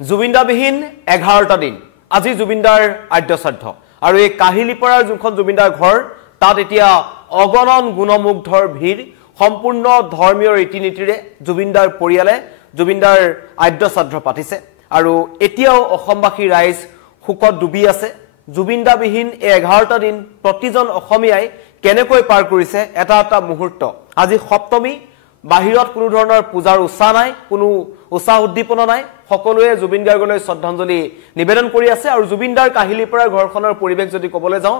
জুবিনদাবিহীন 11টা দিন আজি জুবিনদাৰ আদ্যশ্ৰাদ্ধ আৰু এই কাহিলিপাৰাৰ যোনখন জুবিনদাৰ ঘৰ তাত এতিয়া অগণন গুণমুগ্ধৰ ভিৰ সম্পূৰ্ণ ধৰ্মীয় ৰীতি-নীতিৰে জুবিনদাৰ পৰিয়ালে জুবিনদাৰ আদ্যশ্ৰাদ্ধ পাতিছে আৰু এতিয়াও অসমবাসী ৰাইজ শোকত ডুবি আছে জুবিনদাবিহীন এই 11টা দিন প্ৰতিজন অসমীয়াই কেনেকৈ পাৰ কৰিছে এটা এটা মুহূৰ্ত আজি সপ্তমী বাহিৰত কোনো ধৰণৰ পূজাৰ উৎসাহ নাই কোনো উৎসাহ উদ্দীপনা নাই সকলোৱে জুবিন গাৰ্গলৈ শ্ৰদ্ধাঞ্জলি নিবেদন কৰি আছে আৰু জুবিনদাৰ কাহিলিপাৰাৰ ঘৰখনৰ পৰিৱেশ যদি ক'বলৈ যাওঁ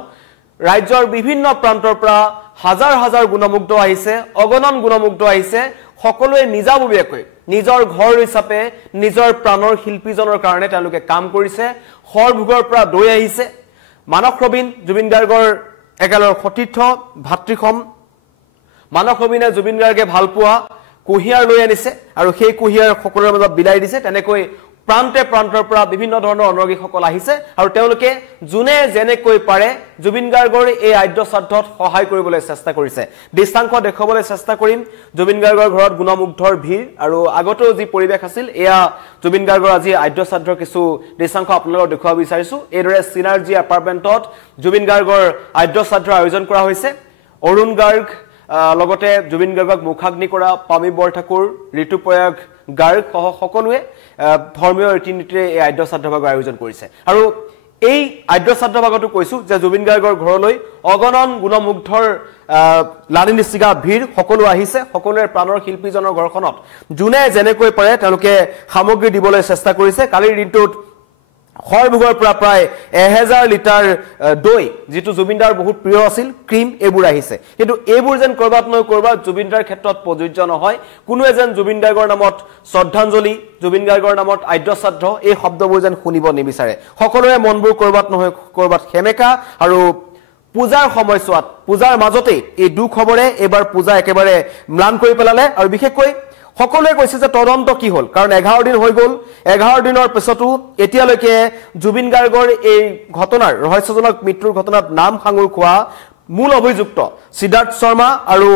ৰাজ্যৰ বিভিন্ন প্ৰান্তৰ পৰা হাজাৰ হাজাৰ গুণমুগ্ধ আহিছে অগণন গুণমুগ্ধ আহিছে সকলোৱে নিজাববীয়াকৈ নিজৰ ঘৰ হিচাপে নিজৰ প্ৰাণৰ শিল্পীজনৰ কাৰণে তেওঁলোকে কাম কৰিছে হৰভোগৰ পৰা দৈ আহিছে মানস ৰবীন জুবিন গাৰ্গৰ একেলৰ সতীৰ্থ ভাতৃসম মানস ৰবীনে জুবিন গাৰ্গে ভাল পোৱা কুহিয়াৰ লৈ আনিছে আৰু সেই কুহিয়াৰ সকলোৰে মাজত বিলাই দিছে তেনেকৈ প্ৰান্তে প্ৰান্তৰ পৰা বিভিন্ন ধৰণৰ অনুৰাগীসকল আহিছে আৰু তেওঁলোকে জুনে যেনেকৈ পাৰে জুবিন গাৰ্গৰ এই আদ্যশ্ৰাদ্ধত সহায় কৰিবলৈ চেষ্টা কৰিছে দৃষ্টান্ত দেখুৱাবলৈ চেষ্টা কৰিম জুবিন গাৰ্গৰ ঘৰত গুণমুগ্ধৰ ভিৰ আৰু আগতেও যি পৰিৱেশ আছিল এয়া জুবিন গাৰ্গৰ আজি আদ্যশ্ৰাদ্ধৰ কিছু দৃষ্টান্ত আপোনালোকক দেখুৱাব বিচাৰিছো এইদৰে চিনাৰ্জি এপাৰ্টমেণ্টত জুবিন গাৰ্গৰ আদ্যশ্ৰাদ্ধৰ আয়োজন কৰা হৈছে অৰুণ গাৰ্গ লগতে জুবিন গাৰ্গক মুখাগ্নি কৰা পামী বৰঠাকুৰ ঋতুপ্ৰয়াগ গাৰ্গ সহ সকলোৱে ধৰ্মীয় ৰীতি-নীতিৰে এই আদ্যশ্ৰাদ্ধভাগৰ আয়োজন কৰিছে আৰু এই আদ্যশ্ৰাদ্ধভাগতো কৈছো যে জুবিন গাৰ্গৰ ঘৰলৈ অগণন গুণমুগ্ধৰ লানিনিচিগা ভিৰ সকলো আহিছে সকলোৰে প্ৰাণৰ শিল্পীজনৰ ঘৰখনত জুনে যেনেকৈ পাৰে তেওঁলোকে সামগ্ৰী দিবলৈ চেষ্টা কৰিছে কালিৰ দিনটোত হৰভোগৰ পৰা প্ৰায় 1000 লিটাৰ দৈ যেটো জুবিনদাৰ বহুত প্ৰিয় আছিল ক্ৰীম এইবোৰ আহিছে কিন্তু এইবোৰ যেন কৰবাত নহয় কৰবাত জুবিনদাৰ ক্ষেত্ৰত প্ৰযোজ্য নহয় কোনো এজন জুবিন গাৰ্গৰ নামত শ্ৰদ্ধাঞ্জলি জুবিন গাৰ্গৰ নামত আদ্যশ্ৰাদ্ধ এই শব্দবোৰ যেন শুনিব নিবিচাৰে সকলোৰে মনবোৰ কৰবাত নহয় কৰবাত হেমেকা আৰু পূজাৰ সময়ছোৱাত পূজাৰ মাজতে এই দুখ খবৰে এবাৰ পূজা একেবাৰে ম্লান কৰি পেলালে আৰু বিশেষকৈ সকলোৱে কৈছে যে তদন্ত কি হল কাৰণ 11 দিন হৈ গল 11 দিনৰ পিছতো এতিয়ালৈকে জুবিন গাৰ্গৰ এই ঘটনাৰ ৰহস্যজনক মৃত্যুৰ ঘটনাত নাম সাঙুৰ খোৱা মূল অভিযুক্ত সিদ্ধাৰ্থ শৰ্মা আৰু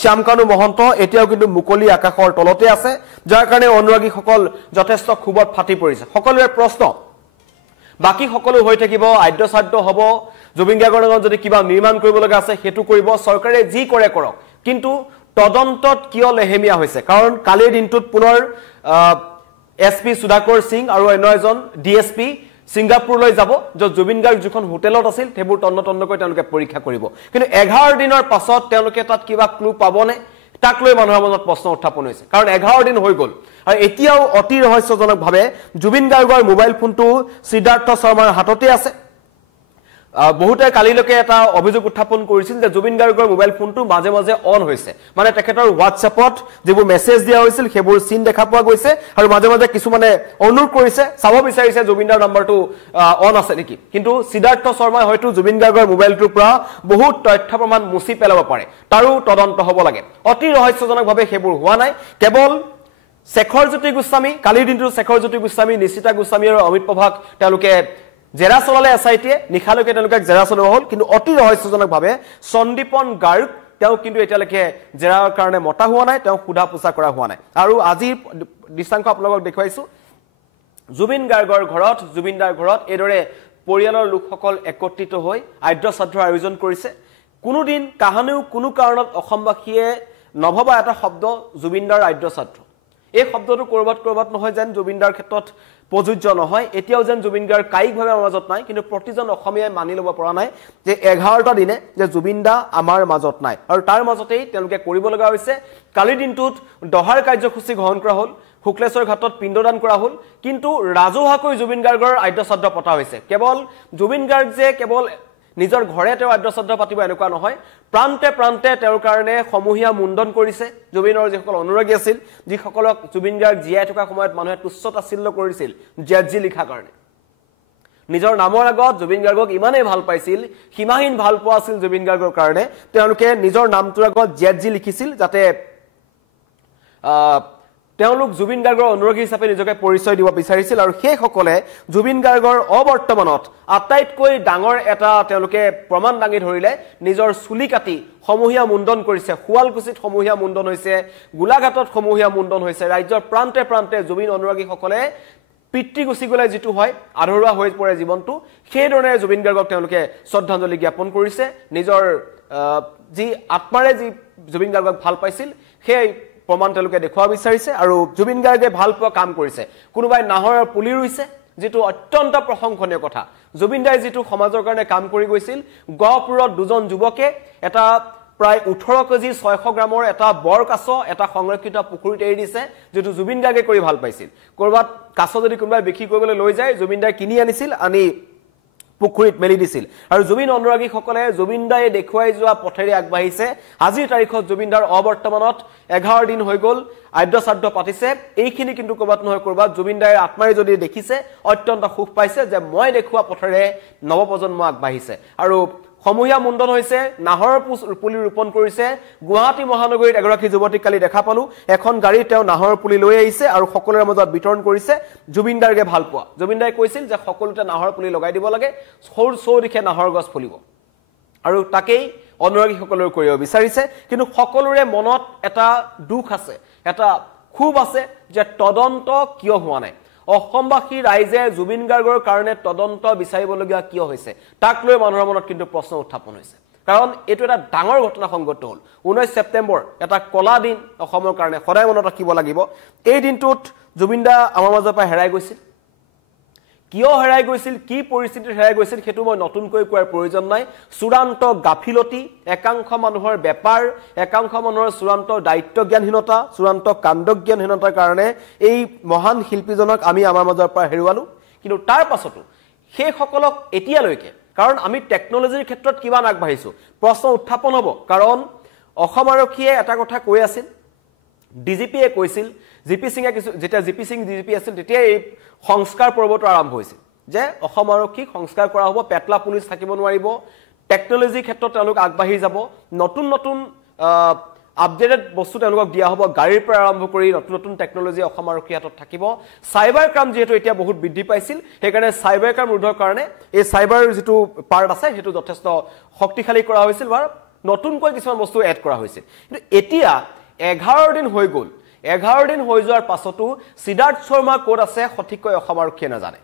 শ্যামকানু মহন্ত এতিয়াও কিন্তু মুকলি আকাশৰ তলতে আছে যাৰ কাৰণে অনুৰাগীসকল যথেষ্ট খুবত ফাটি পৰিছে সকলোৰে প্ৰশ্ন বাকি সকলো হৈ থাকিব আদ্যশ্ৰাদ্ধ হ'ব জুবিন গাৰ্গৰ নামত যদি কিবা নিৰ্মাণ কৰিব লগা আছে হেতু কৰিব চৰকাৰে যি কৰে কৰক কিন্তু তদন্তত কিয় লেহেমিয়া হৈছে কাৰণ কালিৰ দিনটোত পুনৰ এসপি সুধাকৰ সিং আৰু অন্য এজন ডিএসপি সিংগাপুৰলৈ যাব য'ত জুবিন গাৰ্গ যখন হোটেলত আছিল সেইবোৰ তন্নতন্নকৈ তেওঁলোকে পৰীক্ষা কৰিব কিন্তু 11 দিনৰ পাছত তেওঁলোকে তাত কিবা ক্লু পাবনে তাক লৈ মানুহৰ মনত প্ৰশ্ন উত্থাপন হৈছে কাৰণ 11 দিন হৈ গল আৰু এতিয়াও অতি ৰহস্যজনকভাৱে জুবিন গাৰ্গৰ মোবাইল ফোনটো সিদ্ধাৰ্থ শৰ্মাৰ হাততে আছে বহুতে কালিলৈকে এটা অভিযোগ উত্থাপন কৰিছিল যে জুবিন গাৰ্গৰ মোবাইল ফোনটো মাজে মাজে অন হৈছে মানে তেখেতৰ হোৱাটছএপত যিবোৰ মেছেজ দিয়া হৈছিল সেইবোৰ সিন দেখা পোৱা গৈছে আৰু মাজে মাজে কিছু মানে অনুৰোধ কৰিছে চাব বিচাৰিছে জুবিনদাৰ নম্বৰটো অন আছে নেকি কিন্তু সিদ্ধাৰ্থ শৰ্মাই হয়তো জুবিন গাৰ্গৰ মোবাইলটোৰ পৰা বহুত তথ্য প্ৰমাণ মুছি পেলাব পাৰে তাৰো তদন্ত হ'ব লাগে অতি ৰহস্যজনকভাৱে সেইবোৰ হোৱা নাই কেৱল শেখৰ জ্যোতি গোস্বামী কালিৰ দিনটো শেখৰ জ্যোতি গোস্বামী নিশিতা গোস্বামী আৰু অমিত প্ৰভাক তেওঁলোকে জেৰা চলালে এসআইটিয়ে নিখালৈকে তেওঁলোকে জেৰা চলোৱা হ'ল কিন্তু অতি ৰহস্যজনকভাৱে সন্দীপন গাৰ্গ তেওঁ কিন্তু এতিয়ালৈকে জেৰাৰ কাৰণে মতা হোৱা নাই তেওঁ খুদা পোছা কৰা হোৱা নাই আৰু আজি দৃষ্টান্ত আপোনালোকক দেখুৱাইছো জুবিন গাৰ্গৰ ঘৰত জুবিনদাৰ ঘৰত এদৰে পৰিয়ালৰ লোকসকল একত্ৰিত হৈ আদ্যশ্ৰাদ্ধৰ আয়োজন কৰিছে কোনো দিন কাহানিও কোনো কাৰণত অসমবাসীয়ে নভবা এটা শব্দ জুবিনদাৰ আদ্যশ্ৰাদ্ধ এই শব্দটো কৰবাত নহয় যেন জুবিনদাৰ ক্ষেত্ৰত প্ৰযোজ্য নহয় এতিয়াও যেন জুবিন গাৰ্গ কায়িকভাৱে আমাৰ মাজত নাই কিন্তু প্ৰতিজন অসমীয়াই মানি ল'ব পৰা নাই যে 11টা দিনে যে জুবিনদা আমাৰ মাজত নাই আৰু তাৰ মাজতেই তেওঁলোকে কৰিব লগা হৈছে কালিৰ দিনটোত দহাৰ কাৰ্যসূচী গ্ৰহণ কৰা হ'ল শুক্লেশ্বৰ ঘাটত পিণ্ডদান কৰা হ'ল কিন্তু ৰাজহুৱাকৈ জুবিন গাৰ্গৰ আদ্যশ্ৰাদ্ধ পতা হৈছে কেৱল জুবিন গাৰ্গ যে কেৱল নিজৰ ঘৰে তেওঁ আদ্যশ্ৰাদ্ধ পাতিব এনেকুৱা নহয় প্ৰান্তে প্ৰান্তে তেওঁৰ কাৰণে সমূহীয়া মুণ্ডন কৰিছে জুবিনৰ যিসকল অনুৰাগী আছিল যিসকলক জুবিন গাৰ্গ জীয়াই থকা সময়ত মানুহে তুচ্ছতাচ্ছিল্য কৰিছিল জেজি লিখা কাৰণে নিজৰ নামৰ আগত জুবিন গাৰ্গক ইমানেই ভাল পাইছিল সীমাহীন ভাল পোৱা আছিল জুবিন গাৰ্গৰ কাৰণে তেওঁলোকে নিজৰ নামটোৰ আগত জেজি লিখিছিল যাতে তেওঁলোক জুবিন গাৰ্গৰ অনুৰাগী হিচাপে নিজকে পৰিচয় দিব বিচাৰিছিল আৰু সেই সকলে জুবিন গাৰ্গৰ অবৰ্তমানত আটাইতকৈ ডাঙৰ এটা তেওঁলোকে প্ৰমাণ দাঙি ধৰিলে নিজৰ চুলি কাটি সমূহীয়া মুণ্ডন কৰিছে শুৱালকুছিত সমূহীয়া মুণ্ডন হৈছে গোলাঘাটত সমূহীয়া মুণ্ডন হৈছে ৰাজ্যৰ প্ৰান্তে প্ৰান্তে জুবিন অনুৰাগী সকলে পিতৃ গুচি গ'লে যিটো হয় আধৰুৱা হৈ পৰে জীৱনটো সেই ধৰণে জুবিন গাৰ্গক তেওঁলোকে শ্ৰদ্ধাঞ্জলি জ্ঞাপন কৰিছে নিজৰ যি আত্মাৰে যি জুবিন গাৰ্গক ভাল পাইছিল সেই প্ৰমাণ তেওঁলোকে দেখুৱাব বিচাৰিছে আৰু জুবিন গাৰ্গে ভাল পোৱা কাম কৰিছে কোনোবাই নাহৰৰ পুলি ৰুইছে যেটো অত্যন্ত প্ৰশংসনীয় কথা জুবিন দাই যেটো সমাজৰ কাৰণে কাম কৰি গৈছিল গহপুৰত দুজন যুৱকে এটা প্ৰায় 18 কেজি 600 গ্ৰামৰ এটা বৰ কাছ এটা সংৰক্ষিত পুখুৰীত এৰি দিছে যেটো জুবিন গাৰ্গে কৰি ভাল পাইছিল কৰবাত কাছ যদি কোনোবাই বিক্ৰী কৰিবলৈ লৈ যায় জুবিন দাই কিনি আনিছিল আনি পুখুৰীত মেলি দিছিল আৰু জুবিন অনুৰাগী সকলে জুবিন দাই দেখুৱাই যোৱা পথেৰে আগবাঢ়িছে আজিৰ তাৰিখত জুবিন দাৰ অবৰ্তমানত 11 দিন হৈ গল আদ্য শ্ৰাদ্ধ পাতিছে এইখিনি কিন্তু কৰবাত নহয় কৰবাত জুবিন দাইৰ আত্মাই যদি দেখিছে অত্যন্ত সুখ পাইছে যে মই দেখুৱা পথেৰে নৱপ্ৰজন্ম আগবাঢ়িছে আৰু সমূহীয়া মুণ্ডন হৈছে নাহৰৰ পুলি ৰোপণ কৰিছে গুৱাহাটী মহানগৰীত এগৰাকী যুৱতীক কালি দেখা পালো এখন গাড়ী তেওঁ নাহৰৰ পুলি লৈ আহিছে আৰু সকলোৰে মাজত বিতৰণ কৰিছে জুবিন দাৰ্গে ভাল পোৱা জুবিন দাই কৈছিল যে সকলোতে নাহৰৰ পুলি লগাই দিব লাগে সৌৰ চৌদিশে নাহৰ গছ ফুলিব আৰু তাকেই অনুৰাগী সকলৰ কৰিব বিচাৰিছে কিন্তু সকলোৰে মনত এটা দুখ আছে এটা খুব আছে যে তদন্ত কিয় হোৱা নাই অসমবাসী ৰাইজে জুবিন গাৰ্গৰ কাৰণে তদন্ত বিচাৰিবলগীয়া কিয় হৈছে তাক লৈ মানুহৰ মনত কিন্তু প্ৰশ্ন উত্থাপন হৈছে কাৰণ এটো এটা ডাঙৰ ঘটনা সংঘটিত হ'ল 19 ছেপ্টেম্বৰ এটা কলা দিন অসমৰ কাৰণে সদায় মনত ৰাখিব লাগিব এই দিনটোত জুবিন দা আমাৰ মাজৰ পৰা হেৰাই গৈছিল কিয় হেৰাই গৈছিল কি পৰিস্থিতিত হেৰাই গৈছিল হেতু মই নতুনকৈ কোৱাৰ প্ৰয়োজন নাই চূড়ান্ত গাফিলতি একাংশ মানুহৰ বেপাৰ একাংশ মানুহৰ চূড়ান্ত দায়িত্বজ্ঞানহীনতা চূড়ান্ত কাণ্ডজ্ঞানহীনতাৰ কাৰণে এই মহান শিল্পীজনক আমি আমাৰ মাজৰ পৰা হেৰুৱালো কিন্তু তাৰ পাছতো সেই সকলক এতিয়ালৈকে কাৰণ আমি টেকনলজিৰ ক্ষেত্ৰত কিমান আগবাঢ়িছো প্ৰশ্ন উত্থাপন হ'ব কাৰণ অসম আৰক্ষীয়ে এটা কথা কৈ আছিল ডিজিপিয়ে কৈছিল জিপি সিংয়ে যেতিয়া জিপি সিং ডিজিপি আছিল তেতিয়া এই সংস্কাৰ পৰ্বটো আৰম্ভ হৈছিল যে অসম আৰক্ষী সংস্কাৰ কৰা হ'ব পেটলা পুলিচ থাকিব নোৱাৰিব টেকনলজি ক্ষেত্ৰত তেওঁলোক আগবাঢ়ি যাব নতুন নতুন আপডেটেড বস্তু তেওঁলোকক দিয়া হ'ব গাড়ীৰ পৰা আৰম্ভ কৰি নতুন নতুন টেকনলজি অসম আৰক্ষী হাতত থাকিব সাইবাৰ ক্ৰাইম যেহেতু এতিয়া বহুত বৃদ্ধি পাইছিল সেইকাৰণে সাইবাৰ ক্ৰাইম ৰোধৰ কাৰণে এই সাইবাৰ যেটো পাৰ্ট আছে হেতু যথেষ্ট শক্তিশালী কৰা হৈছিল বা নতুনকৈ কিছুমান বস্তু এড কৰা হৈছিল কিন্তু এতিয়া 11 দিন হৈ গ'ল 11 দিন হৈ যোৱাৰ পাছতো সিদ্ধাৰ্থ শৰ্মা কোড আছে সঠিককৈ অসম আৰক্ষীয়ে নাজানে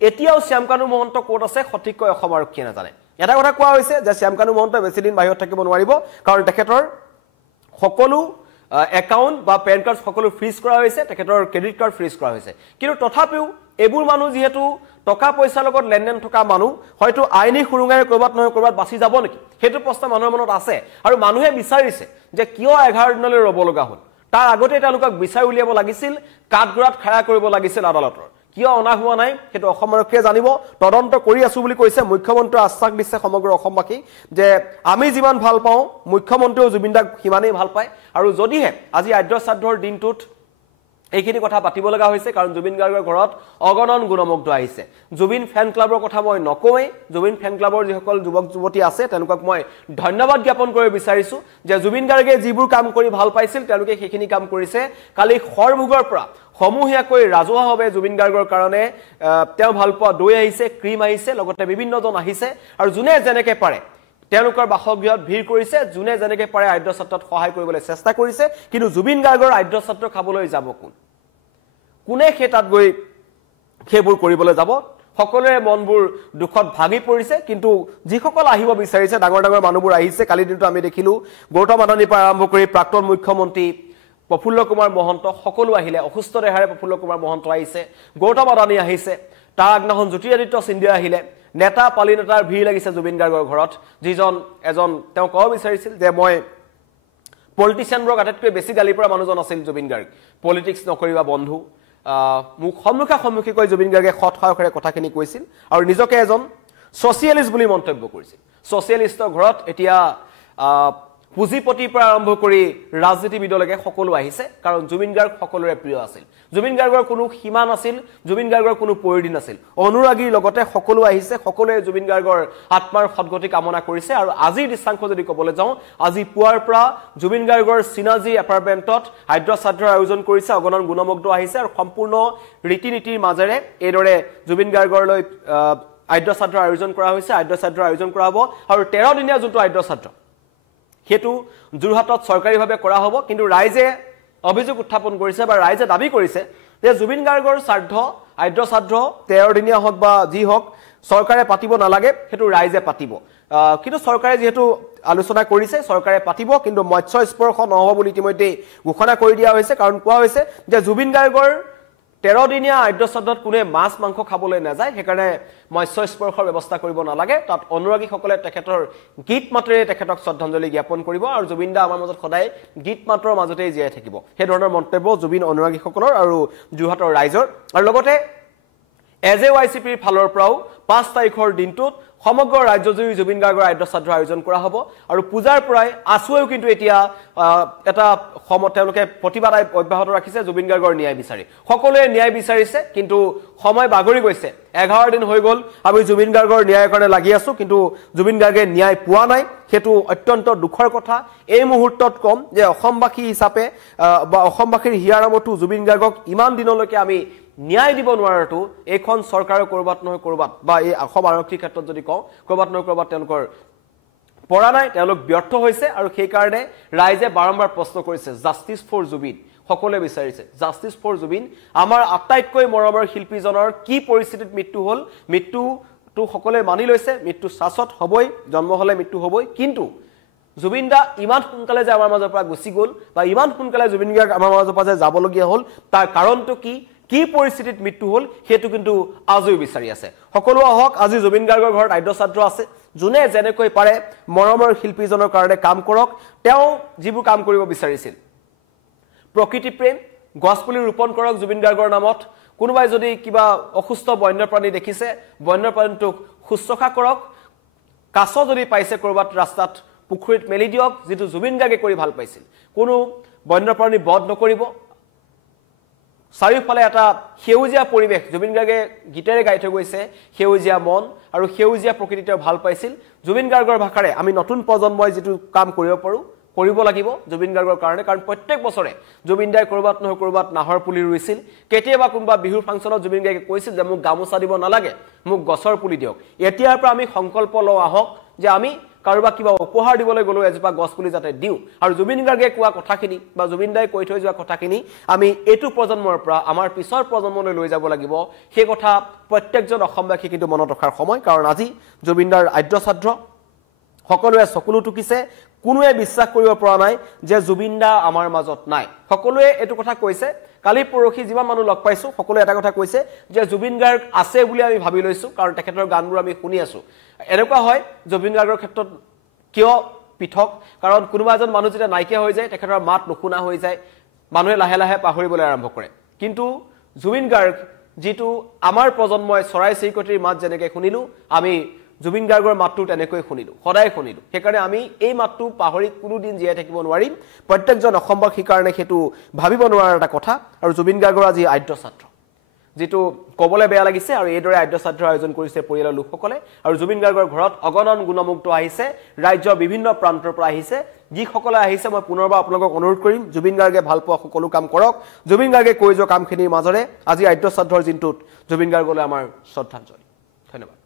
এতিয়াও শ্যামকানু মহন্ত কোড আছে সঠিককৈ অসম আৰক্ষীয়ে নাজানে এটা কথা কোৱা হৈছে যে শ্যামকানু মহন্ত বেছি দিন বাহিৰত থাকিব নোৱাৰিব কাৰণ তেখেতৰ সকলো একাউন্ট বা পেন কাৰ্ড সকলো ফ্ৰিজ কৰা হৈছে তেখেতৰ ক্ৰেডিট কাৰ্ড ফ্ৰিজ কৰা হৈছে কিন্তু তথাপিও এবোৰ মানুহ যেহেতু টকা পইচা লগত লেনদেন থকা মানুহ হয়তো আইনী সুৰুঙাৰে কৰবাত নহয় কৰবাত বাছি যাব নেকি হেতু প্ৰশ্ন মানুহৰ মনত আছে আৰু মানুহে বিচাৰিছে যে কিয় 11 দিনলৈ ৰব লগা হ'ল তাৰ আগতে তেওঁলোকক বিচাৰি উলিয়াব লাগিছিল কাঠগড়াত খাৰা কৰিব লাগিছিল আদালতৰ কিয় অনা হোৱা নাই হেতু অসম আৰক্ষীয়ে জানিব তদন্ত কৰি আছো বুলি কৈছে মুখ্যমন্ত্ৰী আশ্বাস দিছে সমগ্ৰ অসমবাসী যে আমি যিমান ভাল পাওঁ মুখ্যমন্ত্ৰীও জুবিন দাক হিমানেই ভাল পায় আৰু যদিহে আজি আদ্য শ্ৰাদ্ধৰ দিনটোত এইখিনি কথা পাতিব লগা হৈছে কাৰণ জুবিন গাৰ্গৰ ঘৰত অগণন গুণমুগ্ধ আহিছে জুবিন ফ্যান ক্লাবৰ কথা মই নকওঁই জুবিন ফ্যান ক্লাবৰ যিসকল যুৱক যুৱতী আছে তেওঁলোকক মই ধন্যবাদ জ্ঞাপন কৰিব বিচাৰিছো যে জুবিন গাৰ্গে যিবোৰ কাম কৰি ভাল পাইছিল তেওঁলোকে সেইখিনি কাম কৰিছে কালি খৰভোগৰ পৰা সমূহীয়াকৈ ৰাজহুৱাভাৱে জুবিন গাৰ্গৰ কাৰণে তেওঁ ভাল পোৱা দৈ আহিছে ক্ৰীম আহিছে লগতে বিভিন্নজন আহিছে আৰু যোনে যেনেকৈ পাৰে তেওঁলোকৰ বাসগৃহত ভিৰ কৰিছে যোনে যেনেকৈ পাৰে আদ্য শ্ৰাদ্ধত সহায় কৰিবলৈ চেষ্টা কৰিছে কিন্তু জুবিন গাৰ্গৰ আদ্য শ্ৰাদ্ধ খাবলৈ যাব কোনে হেতাত গৈ খেবোৰ কৰিবলৈ যাব সকলোৰে মনবোৰ দুখত ভাগি পৰিছে কিন্তু যিসকল আহিব বিচাৰিছে ডাঙৰ ডাঙৰ মানুহবোৰ আহিছে কালি দিনটো আমি দেখিলো গৌতম আদানিৰ পৰা আৰম্ভ কৰি প্ৰাক্তন মুখ্যমন্ত্ৰী প্ৰফুল্ল কুমাৰ মহন্ত সকলো আহিলে অসুস্থ দেহাৰে প্ৰফুল্ল কুমাৰ মহন্ত আহিছে গৌতম আদানি আহিছে তাৰ আগনাখন জ্যোতিৰাদিত্য সিন্ধিয়া আহিলে নেতা পালি নেতাৰ ভিৰ লাগিছে জুবিন গাৰ্গৰ ঘৰত যিজন এজন তেওঁ কব বিচাৰিছিল যে মই পলিটিচিয়ানবোৰক আটাইতকৈ বেছি গালি পৰা মানুহজন আছিল জুবিন গাৰ্গ পলিটিক্স নকৰিবা বন্ধু মুখ সন্মুখীকৈ জুবিন গাৰ্গে সৎসাহসেৰে কথাখিনি কৈছিল আৰু নিজকে এজন ছচিয়েলিষ্ট বুলি মন্তব্য কৰিছিল ছচিয়েলিষ্টৰ ঘৰত এতিয়া পুঁজিপতিৰ পৰা আৰম্ভ কৰি ৰাজনীতিবিদলৈকে সকলো আহিছে কাৰণ জুবিন গাৰ্গ সকলোৰে প্ৰিয় আছিল জুবিন গাৰ্গৰ কোনো সীমা নাছিল জুবিন গাৰ্গৰ কোনো পৰিধি নাছিল অনুৰাগীৰ লগতে সকলো আহিছে সকলোৱে জুবিন গাৰ্গৰ আত্মাৰ সদ্গতি কামনা কৰিছে আৰু আজিৰ দৃশ্যাংশ যদি ক'বলৈ যাওঁ আজি পুৱাৰ পৰা জুবিন গাৰ্গৰ সিনাজি এপাৰ্টমেণ্টত আদ্য শ্ৰাদ্ধৰ আয়োজন কৰিছে অগণন গুণমুগ্ধ আহিছে আৰু সম্পূৰ্ণ ৰীতি নীতিৰ মাজেৰে এইদৰে জুবিন গাৰ্গৰলৈ আদ্য শ্ৰাদ্ধৰ আয়োজন কৰা হৈছে আদ্য শ্ৰাদ্ধৰ আয়োজন কৰা হ'ব আৰু 13 দিনীয়া যোনটো আদ্য শ্ৰাদ্ধ হেতু জুৰহাটত সৰকাৰীভাৱে কৰা হ'ব কিন্তু ৰাইজে অভিযোগ উত্থাপন কৰিছে বা ৰাইজে দাবী কৰিছে যে জুবিন গাৰ্গৰ শ্ৰাদ্ধ আদ্য শ্ৰাদ্ধ 13 দিনীয়া হওক বা যি হওক চৰকাৰে পাতিব নালাগে হেতু ৰাইজে পাতিব কিন্তু চৰকাৰে যেহেতু আলোচনা কৰিছে চৰকাৰে পাতিব কিন্তু মৎস্য স্পৰ্শ নহব বুলি ইতিমধ্যে ঘোষণা কৰি দিয়া হৈছে কাৰণ কোৱা হৈছে যে জুবিন গাৰ্গৰ 13 দিনীয়া আদ্য শ্ৰাদ্ধত কোনে মাছ মাংস খাবলৈ নাযায় হেকাৰণে মৎস্য স্পৰ্শৰ ব্যৱস্থা কৰিব নালাগে তাত অনুৰাগীসকলে তেখেতৰ গীত মাত্ৰেৰে তেখেতক শ্ৰদ্ধাঞ্জলি জ্ঞাপন কৰিব আৰু জুবিন দা আমাৰ মাজত সদায় গীত মাত্ৰৰ মাজতে জীয়াই থাকিব সেই ধৰণৰ মন্তব্য জুবিন অনুৰাগীসকলৰ আৰু যোৰহাটৰ ৰাইজৰ আৰু লগতে এজেৱাইচিপিৰ ফালৰ পৰাও 5 তাৰিখৰ দিনটোত সমগ্ৰ ৰাজ্যজুৰি জুবিন গাৰ্গৰ আদ্য শ্ৰাদ্ধৰ আয়োজন কৰা হ'ব আৰু পূজাৰ পৰাই আছুৱেও কিন্তু এতিয়া এটা তেওঁলোকে প্ৰতিবাদ অব্যাহত ৰাখিছে জুবিন গাৰ্গৰ ন্যায় বিচাৰি সকলোৱে ন্যায় বিচাৰিছে কিন্তু সময় বাগৰি গৈছে 11 দিন হৈ গ'ল আমি জুবিন গাৰ্গৰ ন্যায়ৰ কাৰণে লাগি আছো কিন্তু জুবিন গাৰ্গে ন্যায় পোৱা নাই হেতু অত্যন্ত দুখৰ কথা এই মুহূৰ্তত কম যে অসমবাসী হিচাপে বা অসমবাসীৰ হিয়াৰামতো জুবিন গাৰ্গক ইমান দিনলৈকে আমি ন্যায় দিব নোৱাৰাটো এখন চৰকাৰৰ কৰবাত নহয় কৰবাত বা এই অসম আৰক্ষীৰ ক্ষেত্ৰত যদি কওঁ কৰবাত নহয় কৰবাত তেওঁলোকৰ পৰা নাই তেওঁলোক ব্যৰ্থ হৈছে আৰু সেই কাৰণে ৰাইজে বাৰম্বাৰ প্ৰশ্ন কৰিছে জাস্টিস ফৰ জুবিন সকলোৱে বিচাৰিছে জাস্টিস ফৰ জুবিন আমাৰ আটাইতকৈ মৰমৰ শিল্পীজনৰ কি পৰিস্থিতিত মৃত্যু হ'ল মৃত্যুটো সকলোৱে মানি লৈছে মৃত্যু শাশ্বত হ'বই জন্ম হ'লে মৃত্যু হ'বই কিন্তু জুবিন দা ইমান সোনকালে যে আমাৰ মাজৰ পৰা গুচি গ'ল বা ইমান সোনকালে জুবিন গাৰ্গ আমাৰ মাজৰ পৰা যে যাবলগীয়া হ'ল তাৰ কাৰণটো কি পৰিস্থিতিত মৃত্যু হ'ল হেতু কিন্তু আজিও বিচাৰি আছে সকলো আহক আজি জুবিন গাৰ্গৰ ঘৰত আদ্য শ্ৰাদ্ধ আছে জুনে যেনেকৈ পাৰে মৰমৰ শিল্পীজনৰ কাৰণে কাম কৰক তেওঁ যিবোৰ কাম কৰিব বিচাৰিছিল প্ৰকৃতি প্ৰেম গছপুলি ৰোপণ কৰক জুবিন গাৰ্গৰ নামত কোনোবাই যদি কিবা অসুস্থ বন্যপ্ৰাণী দেখিছে বন্যপ্ৰাণীটোক শুশ্ৰূষা কৰক কাছ যদি পাইছে কৰবাত ৰাস্তাত পুখুৰীত মেলি দিয়ক যেটো জুবিন গাৰ্গে কৰি ভাল পাইছিল কোনো বন্যপ্ৰাণী বধ নকৰিব চাৰিওফালে এটা সেউজীয়া পৰিৱেশ জুবিন গাৰ্গে গীতেৰে গাই থৈ গৈছে সেউজীয়া মন আৰু সেউজীয়া প্ৰকৃতিতে ভাল পাইছিল জুবিন গাৰ্গৰ ভাষাৰে আমি নতুন প্ৰজন্মই যেটো কাম কৰিব লাগিব জুবিন গাৰ্গৰ কাৰণে কাৰণ প্ৰত্যেক বছৰে জুবিন দাই কৰবাত নহয় কৰবাত নাহৰ পুলি ৰুইছিল কেতিয়াবা কোনবা বিহুৰ ফাংচনত জুবিন গাৰ্গে কৈছিল যে মোক গামোচা দিব নালাগে মোক গছৰ পুলি দিয়ক এতিয়াৰ পৰা আমি সংকল্প লওঁ আহক যে আমি কাৰোবাক কিবা উপহাৰ দিবলৈ গলো এজোপা গছ পুলি যাতে দিও আৰু জুবিন গাৰ্গে কোৱা কথাখিনি বা জুবিন দাই কৈ থৈ যোৱা কথাখিনি আমি এটো প্ৰজন্মৰ পৰা আমাৰ পিছৰ প্ৰজন্মলৈ লৈ যাব লাগিব সেই কথা প্ৰত্যেকজন অসমবাসী কিন্তু মনত ৰখাৰ সময় কাৰণ আজি জুবিন দাৰ আদ্য শ্ৰাদ্ধ সকলোৱে চকুলো টুকিছে কোনোৱে বিশ্বাস কৰিব পৰা নাই যে জুবিন দা আমাৰ মাজত নাই সকলোৱে এটো কথা কৈছে কালি পৰখি যিমান মানুহ লগ পাইছো সকলোৱে এটা কথা কৈছে যে জুবিন গাৰ্গ আছে বুলি আমি ভাবি লৈছো কাৰণ তেখেতৰ গানবোৰ আমি শুনি আছো এনেকুৱা হয় জুবিন গাৰ্গৰ ক্ষেত্ৰত কিয় পৃথক কাৰণ কোনোবা এজন মানুহ যেতিয়া নাইকিয়া হৈ যায় তেখেতৰ মাত নুশুনা হৈ যায় মানুহে লাহে লাহে পাহৰিবলৈ আৰম্ভ কৰে কিন্তু জুবিন গাৰ্গ যেটো আমাৰ প্ৰজন্মই চৰাই চিৰিকটিৰ মাত যেনেকৈ শুনিলো আমি জুবিন গাৰ্গৰ মাতটো তেনেকৈ শুনিলো সদায় শুনিলো সেইকাৰণে আমি এই মাতটো পাহৰি কোনো দিন জীয়াই থাকিব নোৱাৰিম প্ৰত্যেকজন অসমবাসীৰ কাৰণে হেতু ভাবিব নোৱাৰা এটা কথা আৰু জুবিন গাৰ্গৰ আজি আদ্য শ্ৰাদ্ধ যেটো কবলে বেয়া লাগিছে আৰু এইদৰে আদ্য শ্ৰাদ্ধৰ আয়োজন কৰিছে পৰিয়ালৰ লোকসকলে আৰু জুবিন গাৰ্গৰ ঘৰত অগণন গুণমুগ্ধ আহিছে ৰাজ্যৰ বিভিন্ন প্ৰান্তৰ পৰা আহিছে যিসকলে আহিছে মই পুনৰবাৰ আপোনালোকক অনুৰোধ কৰিম জুবিন গাৰ্গে ভাল পোৱা সকলো কাম কৰক জুবিন গাৰ্গে কৈ যোৱা কামখিনিৰ মাজৰে আজি আদ্য শ্ৰাদ্ধৰ দিনটোত জুবিন গাৰ্গলৈ আমাৰ শ্ৰদ্ধাঞ্জলি ধন্যবাদ